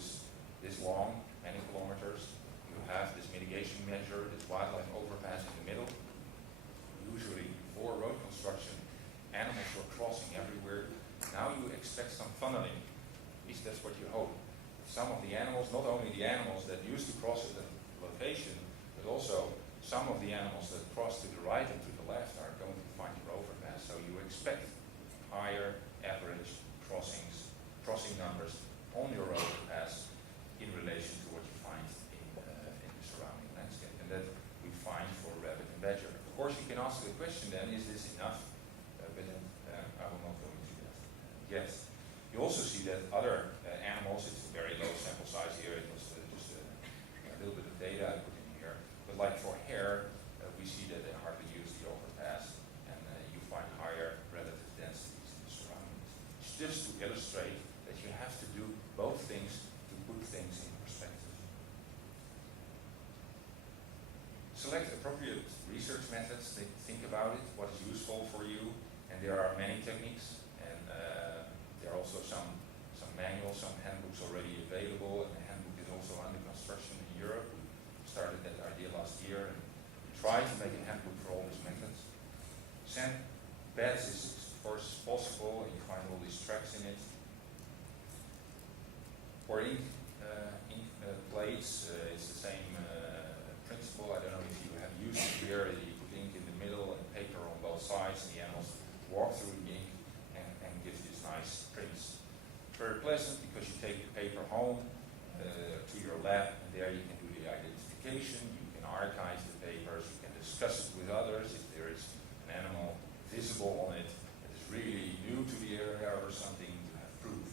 is this long, many kilometers. You have this mitigation measure, this wildlife overpass in the middle. Usually before road construction, animals were crossing everywhere. Now you expect some funneling. At least that's what you hope. Some of the animals, not only the animals that used to cross at the location, but also some of the animals that cross to the right and to the left are going to find your overpass. So you expect higher average crossing numbers on your overpass in relation to what you find in the surrounding landscape. And that we find for rabbit and badger. Of course, you can ask the question then, is this enough? But I will not go into that yet. You also see that other animals, it's a very low sample size here, it was just a little bit of data I put in here, but like for hare, we see that they hardly use the overpass, and you find higher relative densities in the surroundings. It's just to illustrate that you have to do both things to put things in perspective. Select appropriate research methods, think about it, what is useful for you, and there are many techniques, and there are also some manuals, some handbooks already available, and the handbook is also under construction in Europe. We started that idea last year, and we tried to make a handbook for all these methods. Sand beds is of course possible, and you find all these tracks in it. For ink plates, it's the same principle. I don't know if you have used it here. You put ink in the middle and paper on both sides, and the animals walk through the ink and give these nice prints. Very pleasant because you take the paper home to your lab, and there you can do the identification, you can archive the papers, you can discuss it with others if there is an animal visible on it that is really new to the area or something, to have proof.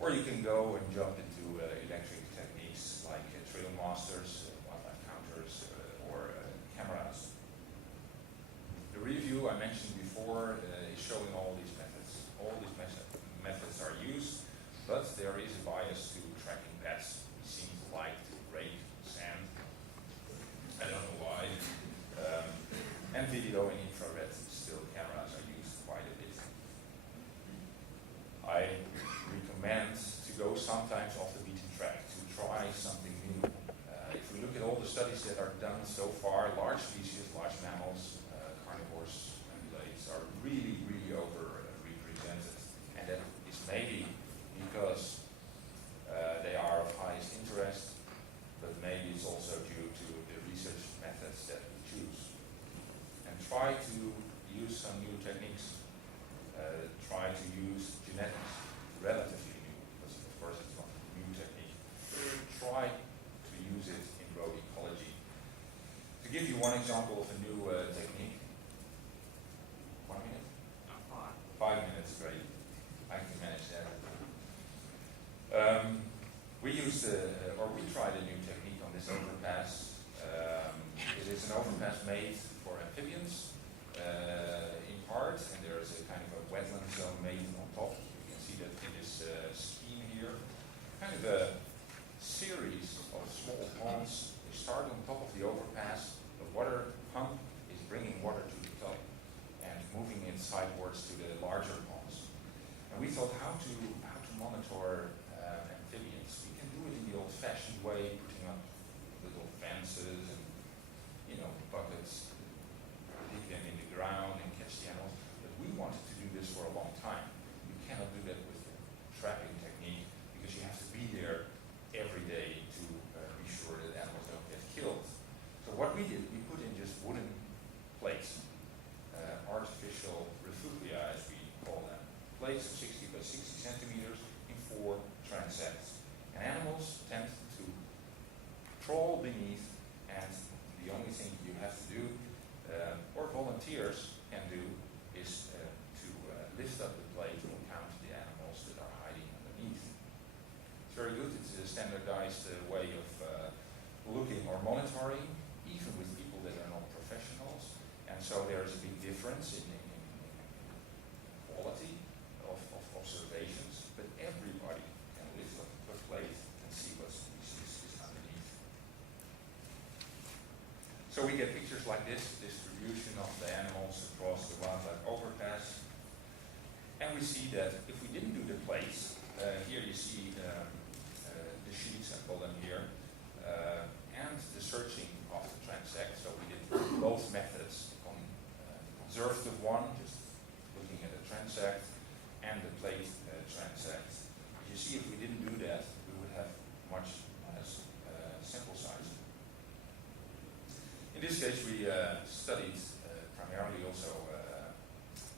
Or you can go and jump into electric techniques like trail masters, wildlife counters, or cameras. The review I mentioned before is showing all these methods. All these methods are used, but there is a bias to tracking pets. We seem to like to rake sand. I don't know why. And video and infrared still cameras are used quite a bit. I recommend to go sometimes off the beaten track, to try something new. If we look at all the studies that are done so far, large species, large mammals, carnivores, ungulates are really, really overrepresented. And that is maybe because they are of highest interest, but maybe it's also due to the research methods that we choose. And try to use some new techniques. Try to use genetics, relatively new, because of course it's not a new technique. Try to use it in road ecology. To give you one example of a new technique. 1 minute? 5 minutes, great. I can manage that. We tried a new technique on this overpass. It is an overpass made for amphibians in part, and there is a kind of a wetland zone made on top. You can see that in this scheme here. Kind of a series of small ponds. They start on top of the overpass. The water pump is bringing water to the top and moving it sidewards to the larger ponds. And we thought how to monitor amphibians. We can do it in the old-fashioned way, putting up little fences and buckets, dig them in the ground and catch the animals. But we wanted to do this for a long time. You cannot do that with the trapping technique because you have to be there every day to be sure that animals don't get killed. So what we did, we put in just wooden plates, artificial refugia as we call them, plates of 60 by 60 centimeters in 4 transects. And animals tend to crawl beneath, and the only thing you have to do, or volunteers can do, is to lift up the plate and count the animals that are hiding underneath. It's very good. It's a standardized way of looking or monitoring, even with people that are not professionals. And so there's a big difference in quality of observations, but everybody can lift up a plate and see what species is underneath. So we get pictures like this, distribution of the animals across the wildlife overpass. And we see that if we didn't do the plates, here you you see the sheets, I call them here, and the searching of the transect. So we did both methods, conservative one, just looking at the transect, and the plate transect. As you see, if we didn't do that, we would have much less sample size. In this case, we studied primarily also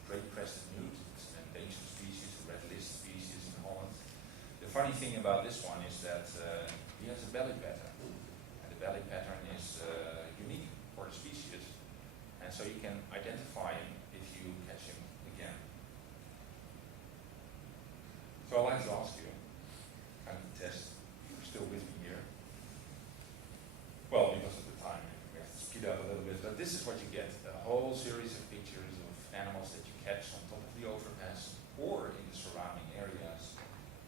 great-crested newt. It's an endangered species, a red list species in Holland. The funny thing about this one is that he has a belly pattern, and the belly pattern is unique for the species, and so you can identify him if you catch him again. So I'd like to ask you, kind of test, if you're still with me here. Well, because of the time, we have to speed up a little bit, but this is what you get, a whole series of pictures of animals that you catch on top of the overpass or in the surrounding areas.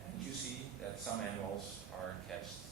And you see that some animals are catched